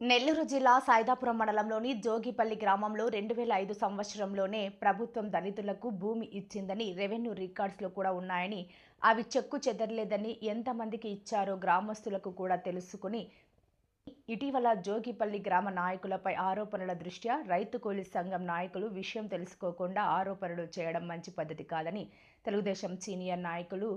నెల్లూరు జిల్లా సాయిదాపురం మండలంలోని జోగిపల్లి గ్రామంలో రెండు వేల ఐదు సంవత్సరంలోనే ప్రభుత్వం దళితులకు భూమి ఇచ్చిందని రెవెన్యూ రికార్డ్స్లో కూడా ఉన్నాయని అవి చెక్కు చెదరలేదని ఎంతమందికి ఇచ్చారో గ్రామస్తులకు కూడా తెలుసుకుని ఇటీవల జోగిపల్లి గ్రామ నాయకులపై ఆరోపణల దృష్ట్యా రైతు కూలీ సంఘం నాయకులు విషయం తెలుసుకోకుండా ఆరోపణలు చేయడం మంచి పద్ధతి కాదని తెలుగుదేశం సీనియర్ నాయకులు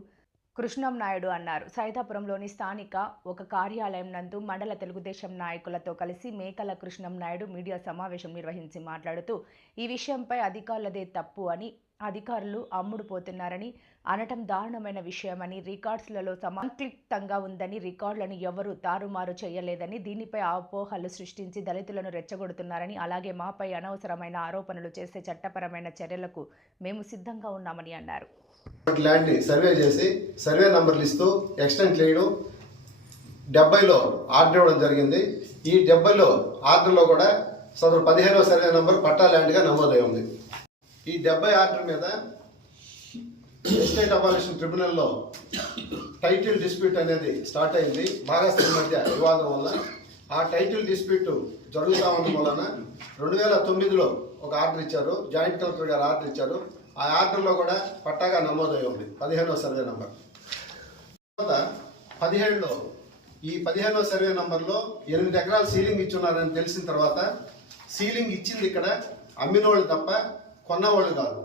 కృష్ణం నాయుడు అన్నారు. సైదాపురంలోని స్థానిక ఒక కార్యాలయం నందు మండల తెలుగుదేశం నాయకులతో కలిసి మేకల కృష్ణం నాయుడు మీడియా సమావేశం నిర్వహించి మాట్లాడుతూ ఈ విషయంపై అధికారులదే తప్పు అని అధికారులు అమ్ముడుపోతున్నారని అనటం దారుణమైన విషయమని రికార్డ్స్లలో సంక్లిప్తంగా ఉందని రికార్డులను ఎవరూ తారుమారు చేయలేదని దీనిపై అపోహలు సృష్టించి దళితులను రెచ్చగొడుతున్నారని అలాగే మాపై అనవసరమైన ఆరోపణలు చేసే చట్టపరమైన చర్యలకు మేము సిద్ధంగా ఉన్నామని అన్నారు. ల్యాండ్ని సర్వే చేసి సర్వే నంబర్లు ఇస్తూ ఎక్స్టెంట్ చేయడం డెబ్బైలో ఆర్డర్ ఇవ్వడం జరిగింది. ఈ డెబ్బైలో ఆర్డర్లో కూడా సదరు పదిహేనవ సర్వే నంబర్ పట్టా ల్యాండ్గా నమోదై ఉంది. ఈ డెబ్బై ఆర్డర్ మీద ఎస్టేట్ అబాలిషన్ ట్రిబ్యునల్లో టైటిల్ డిస్ప్యూట్ అనేది స్టార్ట్ అయింది. భాగస్థుల మధ్య వివాదం వల్ల ఆ టైటిల్ డిస్ప్యూట్ జరుగుతా ఉండడం వలన రెండు వేల తొమ్మిదిలో ఒక ఆర్డర్ ఇచ్చారు. జాయింట్ కలెక్టర్ గారు ఆర్డర్ ఇచ్చారు. ఆ ఆర్డర్లో కూడా పట్టాగా నమోదై ఉంది. పదిహేనవ సర్వే నంబర్. తర్వాత పదిహేడులో ఈ పదిహేనవ సర్వే నంబర్లో ఎనిమిది ఎకరాలు సీలింగ్ ఇచ్చున్నారని తెలిసిన తర్వాత సీలింగ్ ఇచ్చింది ఇక్కడ అమ్మినోళ్ళు తప్ప కొన్నవాళ్ళు కాదు.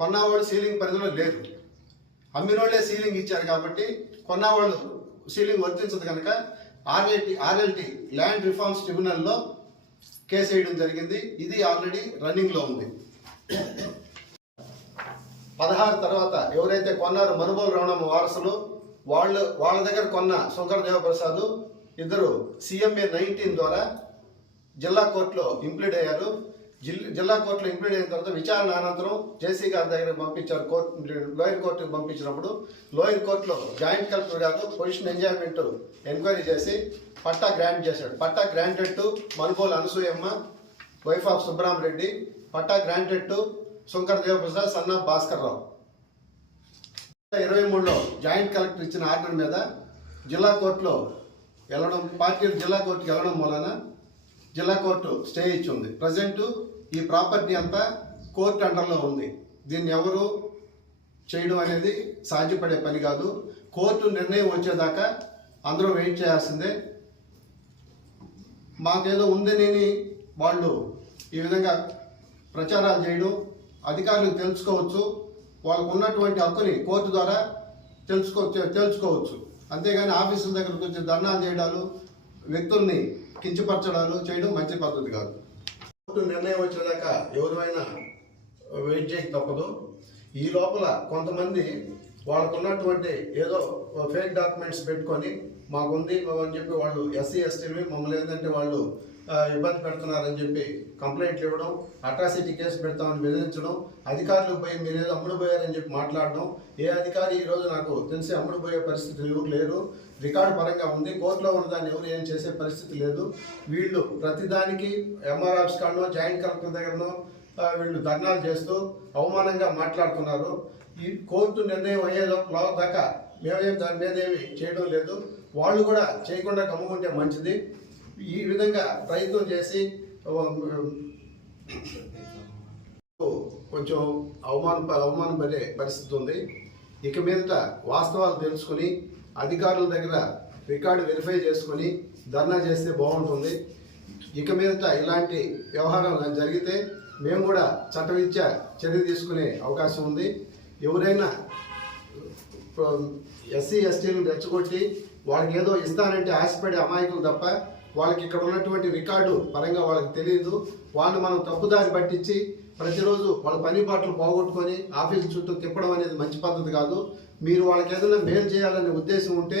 కొన్నవాళ్ళు సీలింగ్ పరిధిలో లేరు. అమ్మినోళ్ళే సీలింగ్ ఇచ్చారు కాబట్టి కొన్నవాళ్ళు సీలింగ్ వర్తించదు కనుక ఆర్ఎల్టీ ఆర్ఎల్టీ ల్యాండ్ రిఫార్మ్స్ ట్రిబ్యునల్లో కేసు వేయడం జరిగింది. ఇది ఆల్రెడీ రన్నింగ్లో ఉంది. పదహారు తర్వాత ఎవరైతే కొన్నారో మనుబోలు రమణమ్మ వారసులు వాళ్ళు వాళ్ళ దగ్గర కొన్న శంకర దేవప్రసాద్ ఇద్దరు సిఎంఏ నైన్టీన్ ద్వారా జిల్లా కోర్టులో ఇంప్లీడ్ అయ్యారు. జిల్లా జిల్లా కోర్టులో ఇంప్లీడ్ అయిన తర్వాత విచారణ అనంతరం జేసీ గారి దగ్గర పంపించారు. కోర్టు లోయర్ కోర్టుకు పంపించినప్పుడు లోయర్ కోర్టులో జాయింట్ కలెక్టర్ గారు పొజిషన్ ఎంజాయ్మెంట్ ఎంక్వైరీ చేసి పట్టా గ్రాంట్ చేశాడు. Patta granted to Manubolu Anasuyamma wife of Subbaramareddy patta granted to Shankar Devaprasad son Bhaskar Rao. ఇరవై మూడులో జాయింట్ కలెక్టర్ ఇచ్చిన ఆర్డర్ మీద జిల్లా కోర్టులో వెళ్ళడం పార్టీ జిల్లా కోర్టుకి వెళ్ళడం వలన జిల్లా కోర్టు స్టే ఇచ్చింది. ప్రజెంట్ ఈ ప్రాపర్టీ అంతా కోర్టు అండర్లో ఉంది. దీన్ని ఎవరు చేయడం అనేది సాధ్యపడే పని కాదు. కోర్టు నిర్ణయం వచ్చేదాకా అందరూ వెయిట్ చేయాల్సిందే. మాకేదో ఉందనేని వాళ్ళు ఈ విధంగా ప్రచారాలు చేయడం అధికారులకు తెలుసుకోవచ్చు వాళ్ళకు ఉన్నటువంటి హక్కుని కోర్టు ద్వారా తెలుసుకో తెలుసుకోవచ్చు. అంతేగాని ఆఫీసుల దగ్గరకు వచ్చి ధర్నాలు చేయడాలు వ్యక్తుల్ని కించపరచడాలు చేయడం మంచి పద్ధతి కాదు. కోర్టు నిర్ణయం వచ్చేదాకా ఎవరైనా వెయిట్ చేసి తప్పదు. ఈ లోపల కొంతమంది వాళ్ళకు ఉన్నటువంటి ఏదో ఫేక్ డాక్యుమెంట్స్ పెట్టుకొని మాకుంది అని చెప్పి వాళ్ళు ఎస్సీ ఎస్టీవి మమ్మల్ని ఏంటంటే వాళ్ళు ఇబ్బంది పెడుతున్నారని చెప్పి కంప్లైంట్లు ఇవ్వడం అట్రాసిటీ కేసు పెడతామని బెదిరించడం అధికారులు పోయి మీరేదో అమ్ముడుపోయారని చెప్పి మాట్లాడడం ఏ అధికారి ఈ రోజు నాకు తెలిసి అమ్ముడుపోయే పరిస్థితి ఎవరు లేరు రికార్డు పరంగా ఉంది కోర్టులో ఉన్నదాన్ని ఎవరు ఏం చేసే పరిస్థితి లేదు. వీళ్ళు ప్రతిదానికి ఎంఆర్ ఆఫీస్ కాడనో జాయింట్ కలెక్టర్ దగ్గరనో వీళ్ళు ధర్నాలు చేస్తూ అవమానంగా మాట్లాడుతున్నారు. ఈ కోర్టు నిర్ణయం అయ్యే దాకా మేమేం దాని మీద ఏమి చేయడం లేదు. వాళ్ళు కూడా చేయకుండా కమ్ముకుంటే మంచిది. ఈ విధంగా ప్రయత్నం చేసి కొంచెం అవమాన అవమానం పడే పరిస్థితి ఉంది. ఇక మీదట వాస్తవాలు తెలుసుకుని అధికారుల దగ్గర రికార్డు వెరిఫై చేసుకుని ధర్నా చేస్తే బాగుంటుంది. ఇక మీదట ఇలాంటి వ్యవహారం జరిగితే మేము కూడా చట్టరీత్యా చర్య తీసుకునే అవకాశం ఉంది. ఎవరైనా ఎస్సీ ఎస్టీలను రెచ్చగొట్టి వాళ్ళకి ఏదో ఇస్తానంటే ఆశపడే అమాయకులు తప్ప వాళ్ళకి ఇక్కడ ఉన్నటువంటి రికార్డు పరంగా వాళ్ళకి తెలియదు వాళ్ళని మనం తప్పుదారి పట్టించి ప్రతిరోజు వాళ్ళ పని బాట్లు పోగొట్టుకొని ఆఫీస్ చుట్టూ తిప్పడం అనేది మంచి పద్ధతి కాదు. మీరు వాళ్ళకి ఏదైనా మేలు చేయాలనే ఉద్దేశం ఉంటే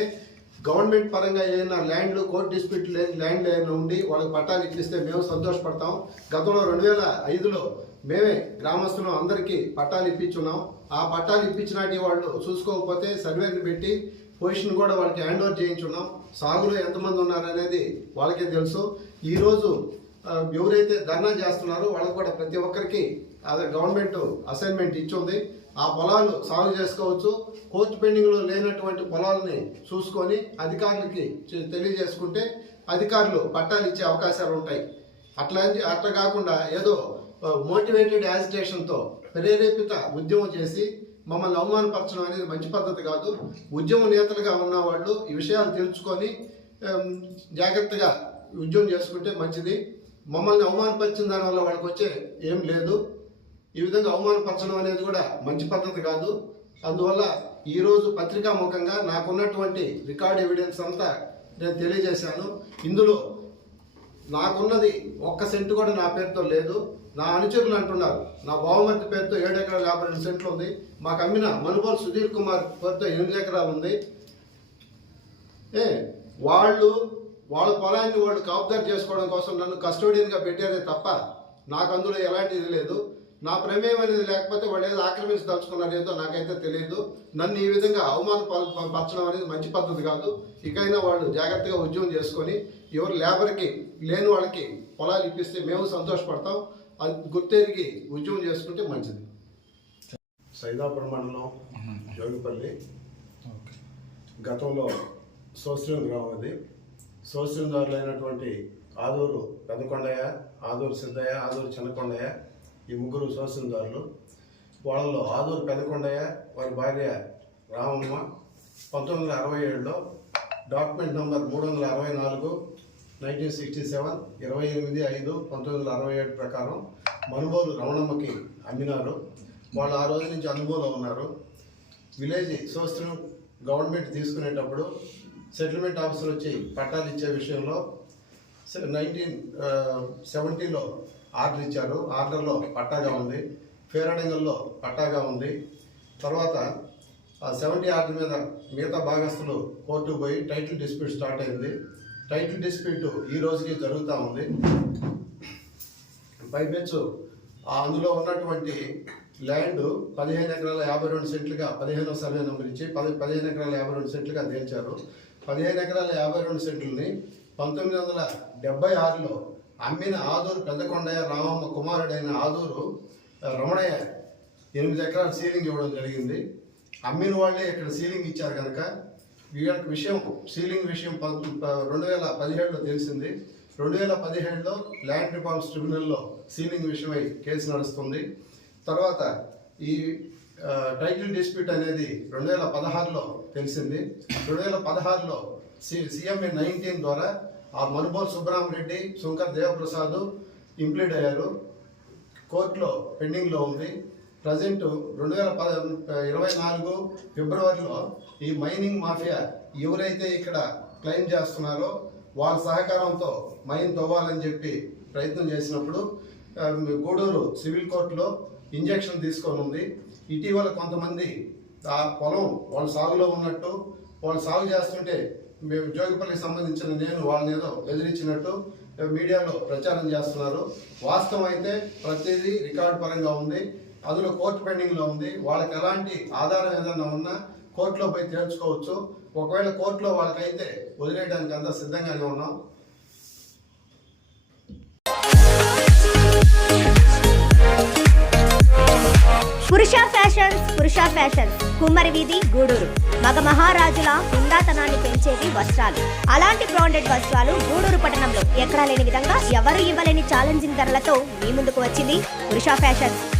గవర్నమెంట్ పరంగా ఏదైనా ల్యాండ్లు కోర్టు డిస్ప్యూట్ లేని ల్యాండ్ ఏదైనా ఉండి వాళ్ళకి పట్టాలు ఇప్పిస్తే మేము సంతోషపడతాం. గతంలో రెండు వేల ఐదులో మేమే గ్రామస్తులు అందరికీ పట్టాలు ఇప్పించున్నాం. ఆ పట్టాలు ఇప్పించినాటి వాళ్ళు చూసుకోకపోతే సర్వేని పెట్టి పొజిషన్ కూడా వాళ్ళకి హ్యాండ్ ఓవర్ చేయించున్నాం. సాగులో ఎంతమంది ఉన్నారనేది వాళ్ళకే తెలుసు. ఈరోజు ఎవరైతే ధర్నా చేస్తున్నారో వాళ్ళకి కూడా ప్రతి ఒక్కరికి అదే గవర్నమెంట్ అసైన్మెంట్ ఇచ్చింది. ఆ పొలాలు సాగు చేసుకోవచ్చు. కోర్టు పెండింగ్లో లేనటువంటి పొలాలని చూసుకొని అధికారులకి తెలియజేసుకుంటే అధికారులు పట్టాలు ఇచ్చే అవకాశాలు ఉంటాయి. అట్లా అట్లా కాకుండా ఏదో మోటివేటెడ్ యాజిటేషన్తో ప్రేరేపిత ఉద్యమం చేసి మమ్మల్ని అవమానపరచడం అనేది మంచి పద్ధతి కాదు. ఉద్యమ నేతలుగా ఉన్న వాళ్ళు ఈ విషయాలు తెలుసుకొని జాగ్రత్తగా ఉద్యమం చేసుకుంటే మంచిది. మమ్మల్ని అవమానపరిచిన దానివల్ల వాళ్ళకి వచ్చే ఏం లేదు. ఈ విధంగా అవమానపరచడం అనేది కూడా మంచి పద్ధతి కాదు. అందువల్ల ఈరోజు పత్రికా ముఖంగా నాకున్నటువంటి రికార్డ్ ఎవిడెన్స్ అంతా నేను తెలియజేశాను. ఇందులో నాకున్నది ఒక్క సెంటు కూడా నా పేరుతో లేదు. నా అనుచరులు అంటున్నారు. నా బావమతి పేరుతో ఏడు ఎకరాల యాభై రెండు సెంట్లు ఉంది. మాకు అమ్మిన మనుబోలు సుధీర్ కుమార్ పేరుతో ఎనిమిది ఎకరాలు ఉంది. ఏ వాళ్ళు వాళ్ళ పొలాన్ని వాళ్ళు కాపుదారు చేసుకోవడం కోసం నన్ను కస్టోడియన్గా పెట్టారే తప్ప నాకు అందులో ఎలాంటి ఇది లేదు. నా ప్రమేయం అనేది లేకపోతే వాళ్ళు ఏదో ఆక్రమించదలుచుకున్నారు ఏదో నాకైతే తెలియదు. నన్ను ఈ విధంగా అవమాన పరచడం అనేది మంచి పద్ధతి కాదు. ఇకైనా వాళ్ళు జాగ్రత్తగా ఉద్యోగం చేసుకొని ఎవరు లేబర్కి లేని వాళ్ళకి పొలాలు ఇప్పిస్తే మేము సంతోషపడతాం. అది గుర్తెరిగి ఉద్యోగం చేసుకుంటే మంచిది. సైదాపురం మండలం జోగిపల్లి. గతంలో సోశ్రం గ్రామం అది. సోశ్రందారులైనటువంటి ఆదూరు పెద్దకొండయ్య ఆదూరు సిద్ధయ్య ఆదూరు చిన్నకొండయ్య ఈ ముగ్గురు సోశ్రందారులు వాళ్ళలో ఆదూరు పెద్దకొండయ్య వారి భార్య రామమ్మ. పంతొమ్మిది వందల అరవై ఏడులో డాక్యుమెంట్ నెంబర్ మూడు వందల అరవై నాలుగు నైన్టీన్ సిక్స్టీ సెవెన్ ఇరవై ఎనిమిది ఐదు పంతొమ్మిది వందల అరవై ఏడు ప్రకారం మనుబోలు రమణమ్మకి అమ్మినారు వాళ్ళు ఆ రోజు నుంచి అనుభవంలో ఉన్నారు. విలేజ్ సోస్త్రం గవర్నమెంట్ తీసుకునేటప్పుడు సెటిల్మెంట్ ఆఫీసర్ వచ్చి పట్టాలు ఇచ్చే విషయంలో నైన్టీన్ సెవెంటీలో ఆర్డర్ ఇచ్చారు. ఆర్డర్లో పట్టాగా ఉంది. ఫేరడంగల్లో పట్టాగా ఉంది. తర్వాత సెవెంటీ ఆర్డర్ మీద మిగతా భాగస్తులు కోర్టుకు పోయి టైటిల్ డిస్ప్యూట్ స్టార్ట్ అయింది. టైటిల్ డిస్ప్యూట్ ఈ రోజుకి జరుగుతూ ఉంది. పైపెచ్చు. అందులో ఉన్నటువంటి ల్యాండ్ పదిహేను ఎకరాల యాభై రెండు సెంట్లుగా పదిహేనో సర్వే నెంబర్ ఇచ్చి పది పదిహేను ఎకరాల యాభై రెండు సెంట్లుగా తేల్చారు. పదిహేను ఎకరాల యాభై రెండు సెంట్లని పంతొమ్మిది వందల డెబ్బై ఆరులో అమ్మిన ఆదూరు పెద్దకొండయ్య రామమ్మ కుమారుడైన ఆదూరు రమణయ్య ఎనిమిది ఎకరాల సీలింగ్ ఇవ్వడం జరిగింది. అమ్మిన వాళ్ళే ఇక్కడ సీలింగ్ ఇచ్చారు కనుక వీళ్ళకి విషయం సీలింగ్ విషయం ప- రెండు వేల పదిహేడులో తెలిసింది. రెండు వేల పదిహేడులో ల్యాండ్ రిఫార్మ్స్ ట్రిబ్యునల్లో సీలింగ్ విషయమై కేసు నడుస్తుంది. తర్వాత ఈ టైటిల్ డిస్ప్యూట్ అనేది రెండు వేల పదహారులో తెలిసింది. రెండు వేల పదహారులో సి సిఎంఏ నైన్టీన్ ద్వారా ఆ మనుబోల్ సుబ్రహ్మరెడ్డి శంకర్ దేవప్రసాద్ ఇంప్లీడ్ అయ్యారు. కోర్టులో పెండింగ్లో ఉంది. ప్రజెంట్ రెండు వేల పద ఇరవై నాలుగు ఫిబ్రవరిలో ఈ మైనింగ్ మాఫియా ఎవరైతే ఇక్కడ క్లెయిమ్ చేస్తున్నారో వాళ్ళ సహకారంతో మైన్ తవ్వాలని చెప్పి ప్రయత్నం చేసినప్పుడు గూడూరు సివిల్ కోర్టులో ఇంజెక్షన్ తీసుకొని ఉంది. ఇటీవల కొంతమంది ఆ పొలం వాళ్ళ సాగులో ఉన్నట్టు వాళ్ళు సాగు చేస్తుంటే మేము జోగిపల్లికి సంబంధించిన నేను వాళ్ళని ఏదో బెదిరించినట్టు మీడియాలో ప్రచారం చేస్తున్నారు. వాస్తవం అయితే ప్రతిదీ రికార్డ్ పరంగా ఉంది. అందులో కోర్టు పెండింగ్లో ఉంది. వాళ్ళకి ఎలాంటి ఆధారం ఏదైనా ఉన్నా కోర్టులో పోయి తేల్చుకోవచ్చు. ఒకవేళ కోర్టులో వాళ్ళకైతే వదిలేయడానికి అంతా సిద్ధంగానే ఉన్నాం. పురుష ఫ్యాషన్స్ పురుష ఫ్యాషన్స్. కుమ్మరి వీధి గూడూరు. మగ మహారాజుల హుందాతనాన్ని పెంచేవి వస్త్రాలు. అలాంటి బ్రాండెడ్ వస్త్రాలు గూడూరు పట్టణంలో ఎక్కడా లేని విధంగా ఎవరు ఇవ్వలేని ఛాలెంజింగ్ ధరలతో మీ ముందుకు వచ్చింది పురుష ఫ్యాషన్స్.